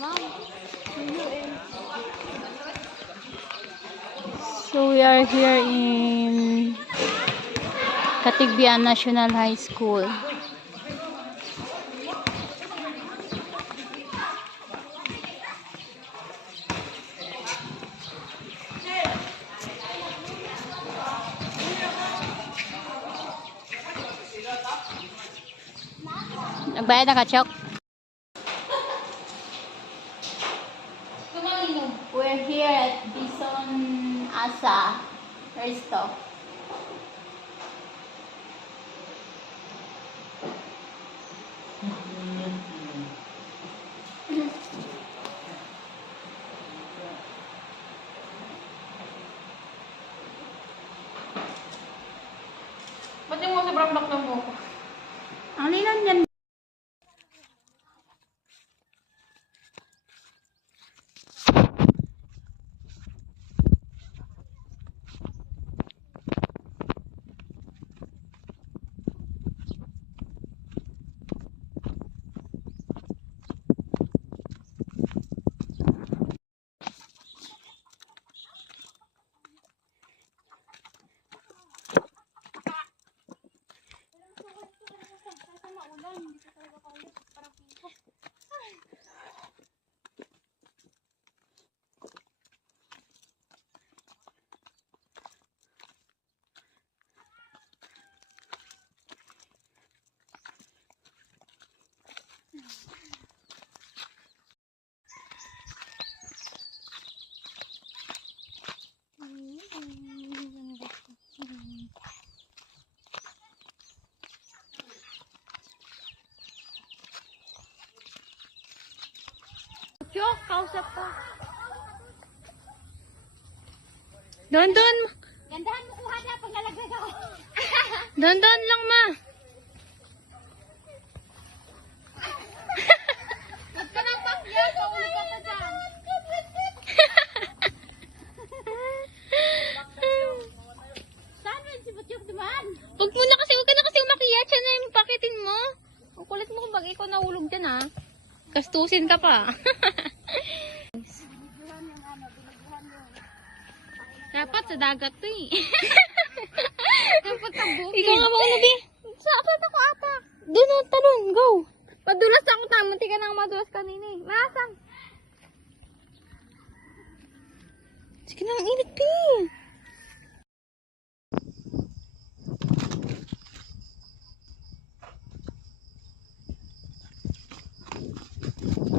So we are here in Katigbian National High School. Nagbayad na ka, Chok? We're here at Bison Asa Resto. Ba't yung mga sobrang block ng buko? Ang linan yan. Chok, kausap ka. Don. Gandahan mo kuha na pag nalaglag ako. Don lang, ma. Huwag ka nang pakyan. Pauwi ka pa dyan. Saan rin si Butyok naman? Huwag ka na kasi umakyat. Siya na yung pakitin mo. Ang kulit mo kung bagay ko nahulog dyan, ha. Kastusin ka pa. Dapat sa dagat to eh. Dapat ang bukid. Ikaw nga mauna, Bi. Saan ako ata? Doon, talon. Go. Madulas ako tayo. Munti ka nang madulas kanina eh. Malasang. Sige na, ang init, Bi.